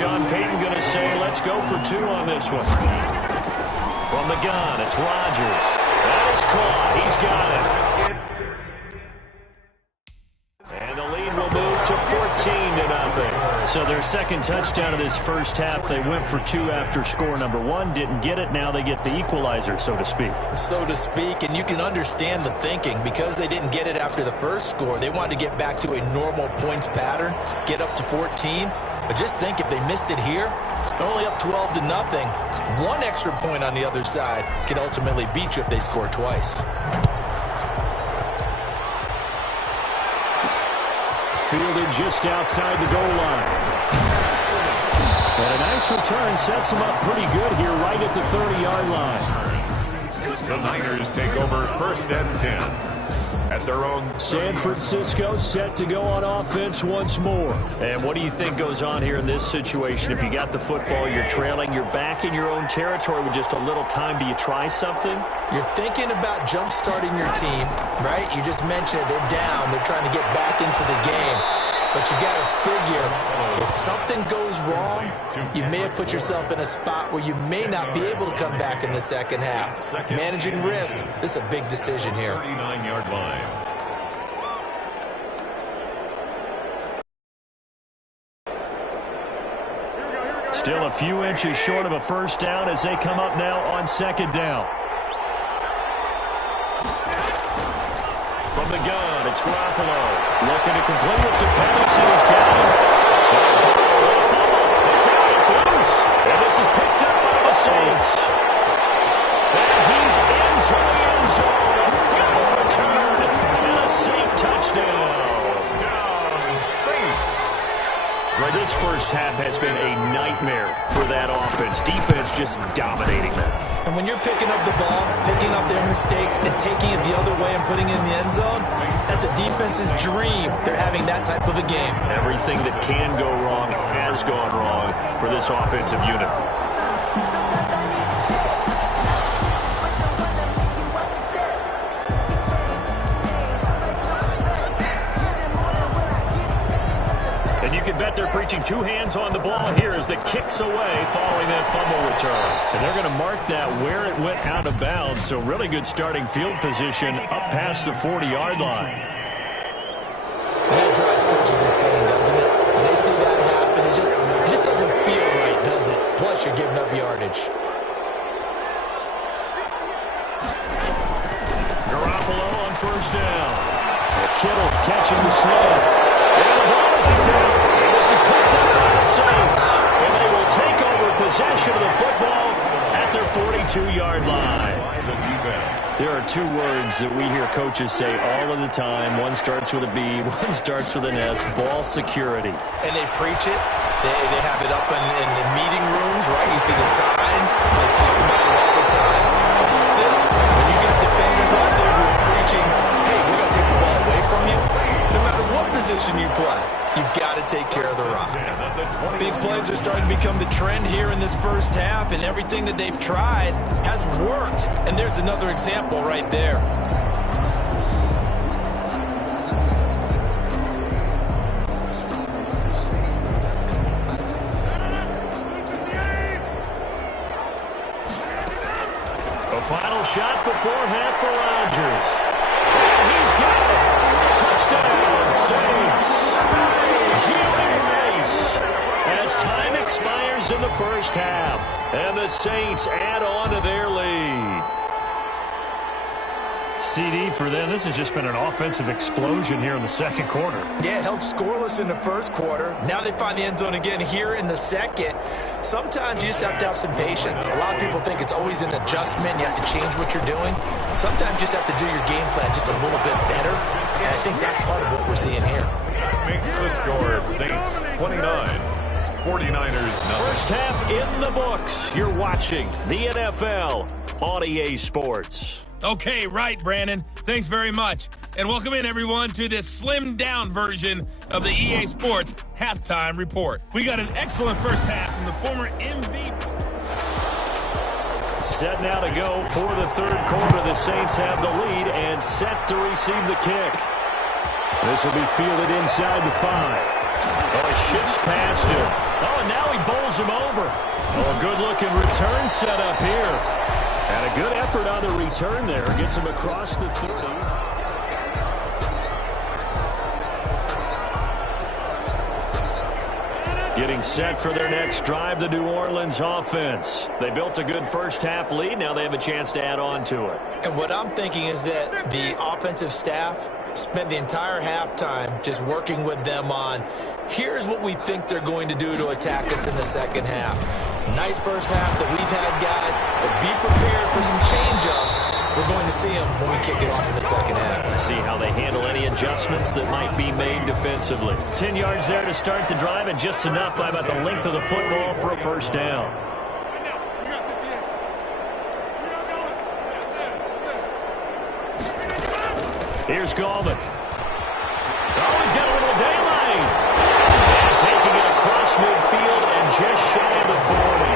Sean Payton going to say, let's go for two on this one. From the gun, it's Rodgers. That is caught. He's got it. And the lead will move to 14-0. So their second touchdown of this first half, they went for two after score number one. Didn't get it. Now they get the equalizer, so to speak. So to speak, and you can understand the thinking. Because they didn't get it after the first score, they wanted to get back to a normal points pattern, get up to 14. But just think, if they missed it here, they're only up 12-0. One extra point on the other side can ultimately beat you if they score twice. Fielded just outside the goal line. And a nice return sets him up pretty good here right at the 30-yard line. The Niners take over 1st and 10 at their own. San Francisco set to go on offense once more. And what do you think goes on here in this situation? If you got the football, you're trailing, you're back in your own territory with just a little time. Do you try something? You're thinking about jump-starting your team, right? You just mentioned it. They're down. They're trying to get back into the game. But you got to figure, if something goes wrong, you may have put yourself in a spot where you may not be able to come back in the second half. Managing risk, this is a big decision here. 39-yard line. Still a few inches short of a first down as they come up now on second down. From the gun, it's Garoppolo. Looking to complete it to Pettis. He's got it. It's out. It's loose. And this is picked up by the Saints. And he's into the end zone. A final return. And a Saint touchdown. This first half has been a nightmare for that offense. Defense just dominating them. And when you're picking up the ball, picking up their mistakes, and taking it the other way and putting it in the end zone, that's a defense's dream. They're having that type of a game. Everything that can go wrong has gone wrong for this offensive unit. You can bet they're preaching two hands on the ball here as the kick's away following that fumble return. And they're going to mark that where it went out of bounds. So really good starting field position up past the 40-yard line. And that drives coaches insane, doesn't it? When they see that happen, it just doesn't feel right, does it? Plus, you're giving up yardage. Garoppolo on first down. Kittle catching the snap. And the ball is down. And this is picked up by the Saints. And they will take over possession of the football at their 42-yard line. There are two words that we hear coaches say all of the time. One starts with a B, one starts with an S. Ball security. And they preach it. They have it up in meeting rooms, right? You see the signs. They talk about it all the time. But still, when you get defenders out there who are preaching, hey, we're going to take the ball away from you, no matter what position you play, you've got to take care of the rock. Big plays are starting to become the trend here in this first half, and everything that they've tried has worked. And there's another example right there. A final shot before half for Rodgers. And he's got it. Touchdown, Saints. Gio Rice. As time expires in the first half, and the Saints add on to their lead. CD for them, this has just been an offensive explosion here in the second quarter. Yeah, held scoreless in the first quarter. Now they find the end zone again here in the second. Sometimes you just have to have some patience. A lot of people think it's always an adjustment. You have to change what you're doing. Sometimes you just have to do your game plan just a little bit better. And I think that's part of what we're seeing here. That makes the score Saints 29, 49ers 9. First half in the books. You're watching the NFL on EA Sports. Okay, right, Brandon. Thanks very much. And welcome in, everyone, to this slimmed-down version of the EA Sports Halftime Report. We got an excellent first half from the former MVP. Set now to go for the third quarter. The Saints have the lead and set to receive the kick. This will be fielded inside the 5. Oh, it shifts past him. Oh, and now he bowls him over. Oh, a good-looking return set up here. And a good effort on the return there. Gets him across the 30. Getting set for their next drive, the New Orleans offense. They built a good first-half lead. Now they have a chance to add on to it. And what I'm thinking is that the offensive staff spent the entire halftime just working with them on, here's what we think they're going to do to attack us in the second half. Nice first half that we've had, guys, but be prepared for some change-ups. We're going to see them when we kick it off in the second half. See how they handle any adjustments that might be made defensively. 10 yards there to start the drive, and just enough by about the length of the football for a first down. Here's Gallman. Oh, he's got a little daylight. And taking it across midfield and just shy of the 40.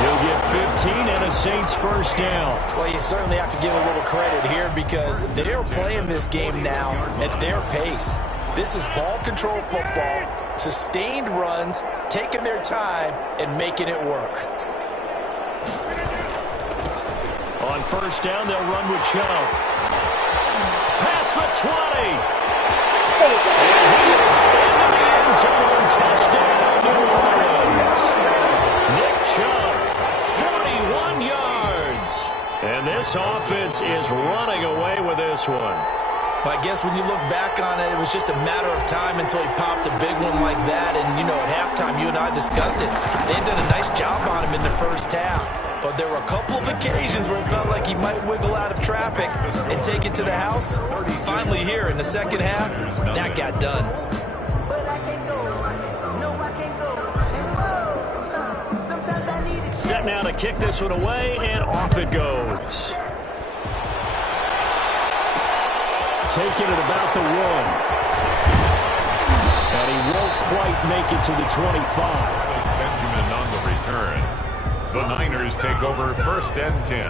He'll get 15 and a Saints first down. Well, you certainly have to give a little credit here because they're playing this game now at their pace. This is ball control football, sustained runs, taking their time, and making it work. On first down, they'll run with Chubb. Past the 20. And he is into the end zone. Touchdown, New Orleans. Nick Chubb, 41 yards. And this offense is running away with this one. But I guess when you look back on it, it was just a matter of time until he popped a big one like that. And, you know, at halftime, you and I discussed it. They had done a nice job on him in the first half. But there were a couple of occasions where it felt like he might wiggle out of traffic and take it to the house. Finally here in the second half, that got done. Set now to kick this one away, and off it goes. Taking it about the 1. And he won't quite make it to the 25. Benjamin on the return. The Niners take over first and 10.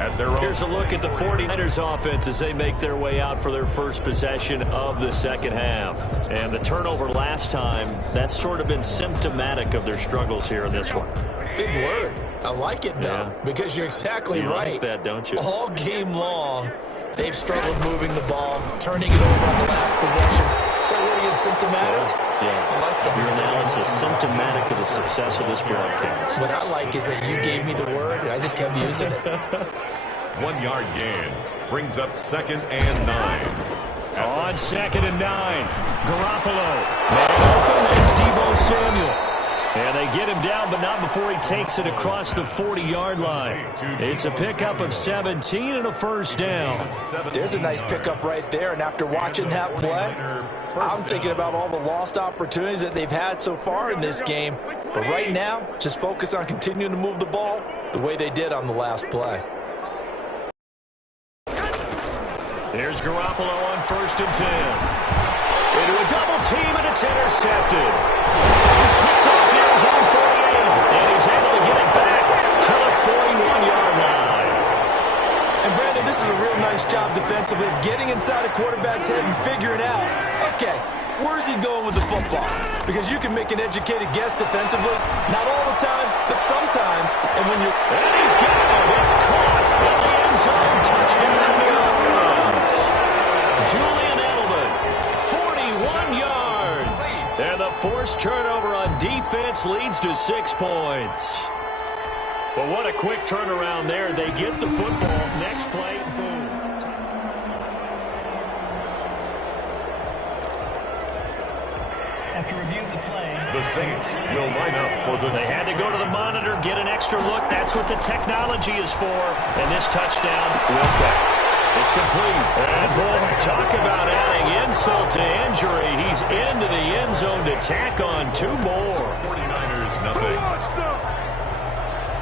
At their own. Here's a look at the 49ers offense as they make their way out for their first possession of the second half. And the turnover last time, that's sort of been symptomatic of their struggles here in this one. Big word. I like it, though, because you're exactly right. Like that, don't you? All game long, they've struggled moving the ball, turning it over on the last possession. Is that what against symptomatic? Yeah. I like that. Your analysis symptomatic of the success of this broadcast. What I like is that you gave me the word, and I just kept using it. 1 yard gain brings up second and 9. On second and 9, Garoppolo. Man open, it's Deebo Samuel. And they get him down, but not before he takes it across the 40-yard line. It's a pickup of 17 and a first down. There's a nice pickup right there, and after watching that play, I'm thinking about all the lost opportunities that they've had so far in this game. But right now, just focus on continuing to move the ball the way they did on the last play. There's Garoppolo on first and 10. Into a double team, and it's intercepted. He's picked off near his own 48, and he's able to get it back to the 41-yard line. And Brandon, this is a real nice job defensively of getting inside a quarterback's head and figuring out, okay, where's he going with the football? Because you can make an educated guess defensively, not all the time, but sometimes. And when you're... And he's got it. It's caught in the end zone. Touchdown, New Orleans. Julian Edelman, 41 yards. And the forced turnover on defense leads to 6 points. But what a quick turnaround there. They get the football. Next play, boom. After review of the play, The Saints will line up for the... They had to go to the monitor, get an extra look. That's what the technology is for. And this touchdown will count. It's complete. And boy, talk about adding insult to injury. He's into the end zone to tack on 2 more. 49ers, nothing.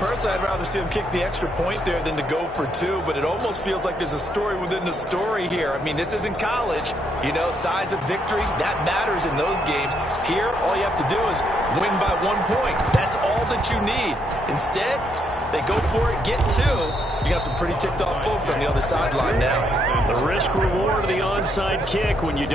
Personally, I'd rather see him kick the extra point there than to go for 2, but it almost feels like there's a story within the story here. I mean, this isn't college. You know, size of victory, that matters in those games. Here, all you have to do is win by 1 point. That's all that you need. Instead, they go for it, get 2. You got some pretty ticked off folks on the other sideline now. The risk reward of the onside kick when you don't